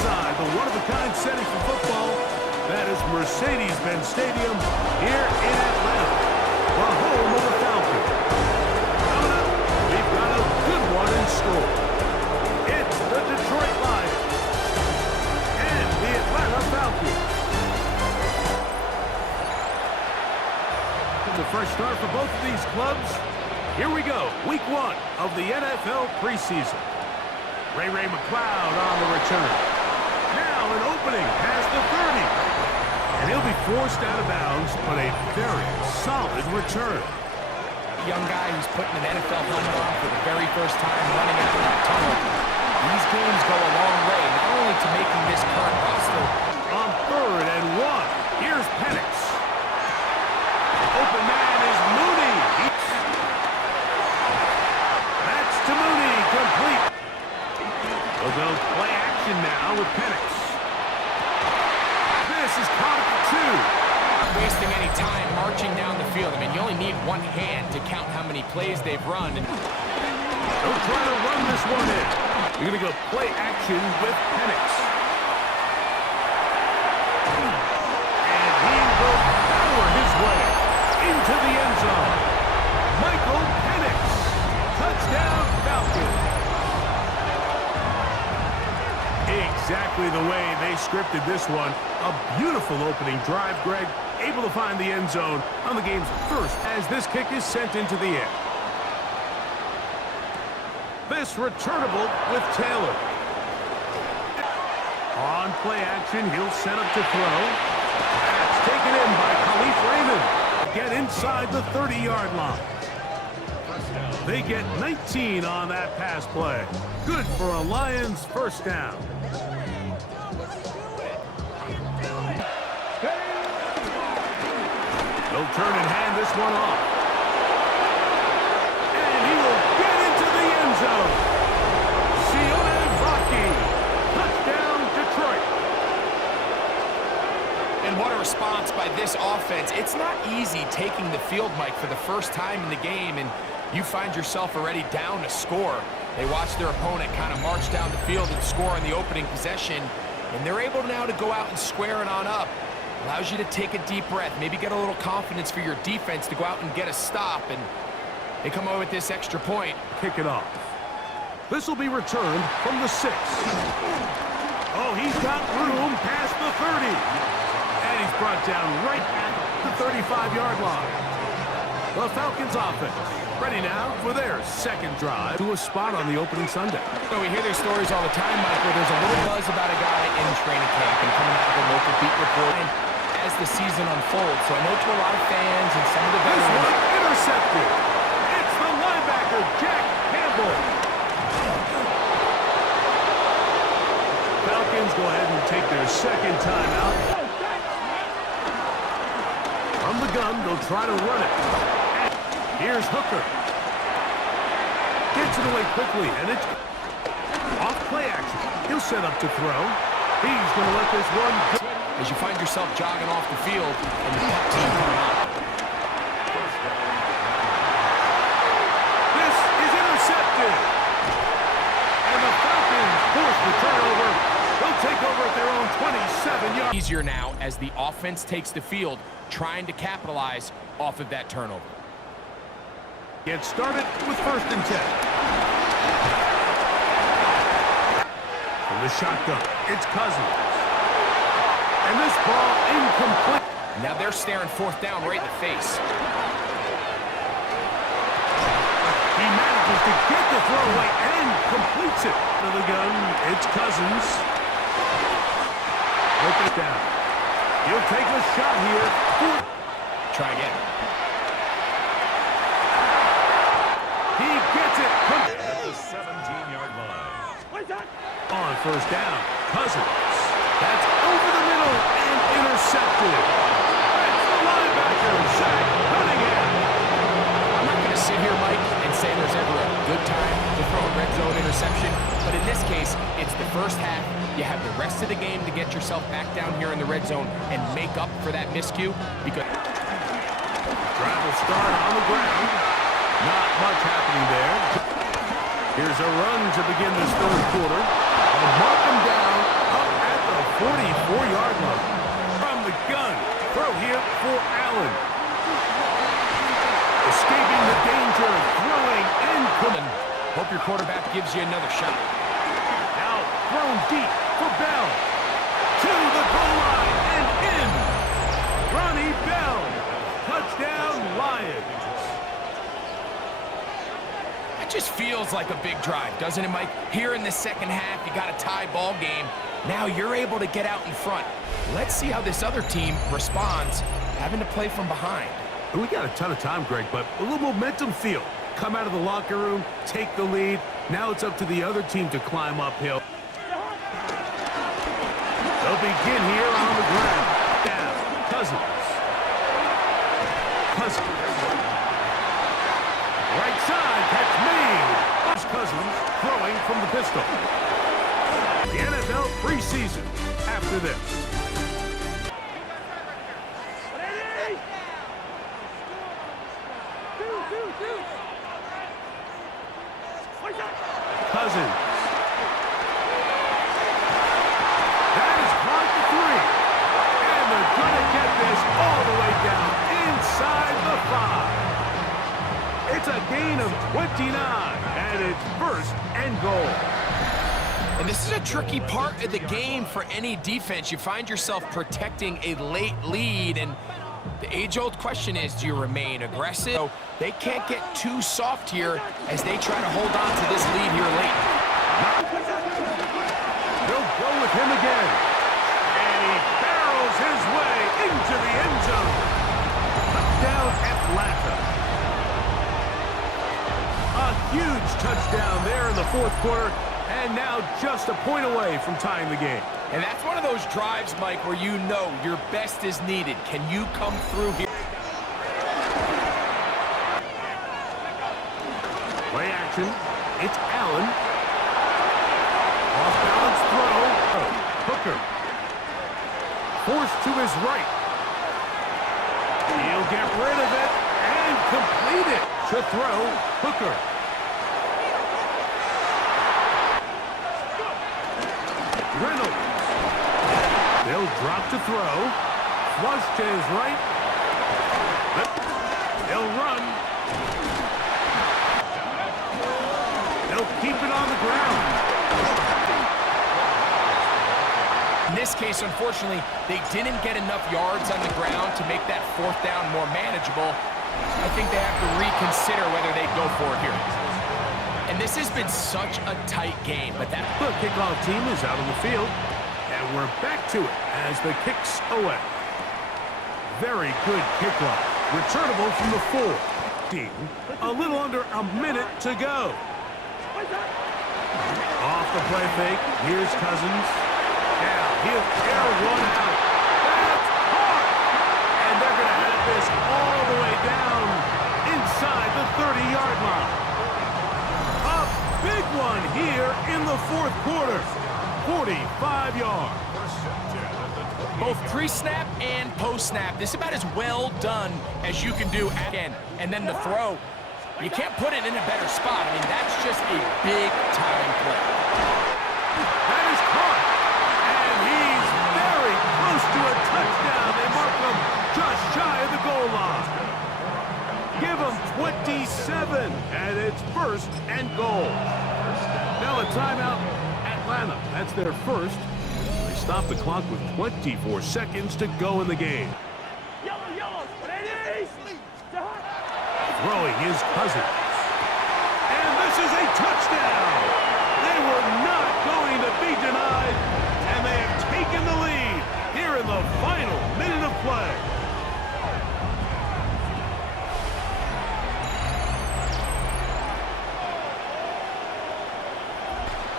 inside the one-of-a-kind setting for football. That is Mercedes-Benz Stadium here in Atlanta, the home of the Falcons. Coming up, we've got a good one in store. It's the Detroit Lions and the Atlanta Falcons. The first start for both of these clubs. Here we go, week 1 of the NFL preseason. Ray McCloud on the return. Now an opening past the 30. And he'll be forced out of bounds, but a very solid return. Young guy who's putting an NFL helmet on for the very first time running out of that tunnel. These games go a long way, not only to making this current roster. On 3rd and 1, here's Penix. Open man is Mooney. That's to Mooney, complete. We'll go play action now with Penix. This is caught at the 2. Not wasting any time marching down the field. I mean, you only need one hand to count how many plays they've run. They'll try to run this one in. We're going to go play action with Penix. And he will power his way into the end zone. Michael Penix. Touchdown, Falcons. Exactly the way they scripted this one. A beautiful opening drive, Greg. Able to find the end zone on the game's first as this kick is sent into the air. This returnable with Taylor. On play action, he'll set up to throw. That's taken in by Khalif Raymond. Get inside the 30-yard line. They get 19 on that pass play. Good for a Lions first down. They'll turn and hand this one off. And he will get into the end zone. Sione Vaki. Touchdown, Detroit. And what a response by this offense. It's not easy taking the field, Mike, for the first time in the game, and you find yourself already down to score. They watch their opponent kind of march down the field and score on the opening possession, and they're able now to go out and square it on up. Allows you to take a deep breath, maybe get a little confidence for your defense to go out and get a stop, and they come away with this extra point. Kick it off. This will be returned from the 6. Oh, he's got room past the 30. And he's brought down right at the 35-yard line. The Falcons offense ready now for their second drive to a spot on the opening Sunday. So we hear these stories all the time, Mike, where there's a little buzz about a guy in training camp and coming out of the local beat report as the season unfolds. So I know to a lot of fans and some of the veterans. This one intercepted. It's the linebacker, Jack Campbell. Falcons go ahead and take their second timeout. From the gun, they'll try to run it. Here's Hooker. Gets it away quickly, and it's off play action. He'll set up to throw. He's going to let this one go. As you find yourself jogging off the field and the punt team coming up. This is intercepted. And the Falcons force the turnover. They'll take over at their own 27-yard. Easier now as the offense takes the field, trying to capitalize off of that turnover. Get started with 1st and 10. From the shotgun, it's Cousins. And this ball incomplete. Now they're staring 4th down right in the face. He manages to get the throw away and completes it. To the gun, it's Cousins. Look it down. He'll take a shot here. Try again. He gets it at the 17-yard line. on 1st down. Cousins. That's over the middle and intercepted. That's the linebacker, Zach Cunningham. I'm not going to sit here, Mike, and say there's ever a good time to throw a red zone interception, but in this case, it's the first half. You have the rest of the game to get yourself back down here in the red zone and make up for that miscue. Because drive will start on the ground. Not much happening there. Here's a run to begin this 3rd quarter. And mark him down up 44-yard line. From the gun, throw here for Allen. Escaping the danger, throwing and coming. Hope your quarterback gives you another shot. Out, thrown deep for Bell. To the goal line and in. Ronnie Bell. Touchdown, Lions. It just feels like a big drive, doesn't it, Mike? Here in the second half, you got a tie ball game. Now you're able to get out in front. Let's see how this other team responds, having to play from behind. We got a ton of time, Greg, but a little momentum feel. Come out of the locker room, take the lead. Now it's up to the other team to climb uphill. They'll begin here on the ground. Down, Cousins. Right side, catch made. Cousins throwing from the pistol. The NFL preseason after this. Cousins. That is caught for 3. And they're going to get this all the way down inside the 5. It's a gain of 29, and it's first and goal. And this is a tricky part of the game for any defense. You find yourself protecting a late lead, and the age-old question is, do you remain aggressive? So they can't get too soft here as they try to hold on to this lead here late. They'll go with him again. And he barrels his way into the end zone. Touchdown, Atlanta. A huge touchdown there in the fourth quarter, and now just a point away from tying the game. And that's one of those drives, Mike, where you know your best is needed. Can you come through here? Play action. It's Allen. Off-balance throw. Hooker. Forced to his right. He'll get rid of it and complete it. To throw, Hooker. Reynolds. They'll drop to throw. Flush to his right. They'll run. They'll keep it on the ground. In this case, unfortunately, they didn't get enough yards on the ground to make that fourth down more manageable. I think they have to reconsider whether they go for it here. And this has been such a tight game, but that kickoff team is out on the field. And we're back to it as the kick's away. Very good kickoff. Returnable from the 4. A little under a minute to go. Off the play fake. Here's Cousins. Now he'll air one out. That's caught! And they're going to have this all the way down inside the 30-yard line. A big one here in the fourth quarter. 45 yards. both pre-snap and post-snap. This is about as well done as you can do again. And then the throw, you can't put it in a better spot. I mean, that's just a big-time play. That is caught. And he's very close to a touchdown. They mark him just shy of the goal line. Give him 27, and it's first and goal. Now a timeout, Atlanta. That's their first. They stop the clock with 24 seconds to go in the game. Throwing his Cousins. And this is a touchdown. They were not going to be denied, and they have taken the lead here in the final minute of play.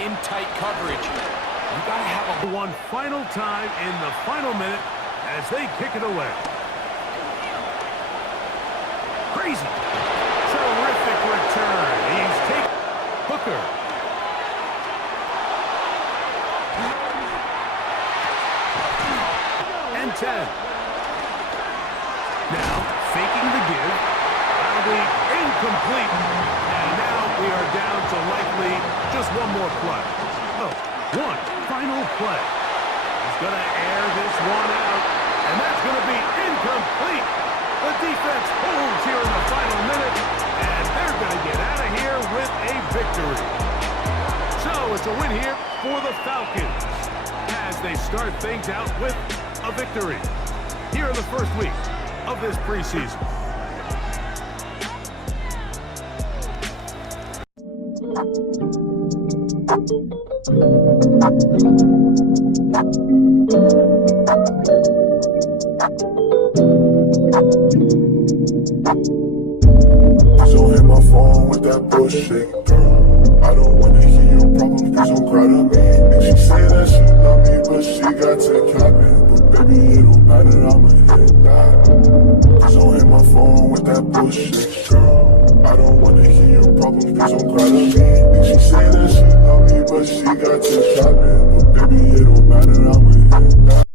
In tight coverage, you gotta have a one final time in the final minute as they kick it away. Crazy. Terrific return. He's taken Hooker. And 10. Now, faking the give. That'll be incomplete. And now we are down to likely just one more play. Oh, one final play. As Gonna air this one out, and that's gonna be incomplete. The defense holds here in the final minute, and they're gonna get out of here with a victory. So it's a win here for the Falcons as they start things out with a victory here in the first week of this preseason. So hit my phone with that bullshit, girl. I don't wanna hear your problems, please don't cry to me. And she say that she love me, but she got to capping. But baby, it don't matter, I'ma hit that. So hit my phone with that bullshit, girl. I don't wanna hear your problems, please don't cry to me. And she say that she love me, but she got to capping. But baby, it don't matter, I'ma hit that.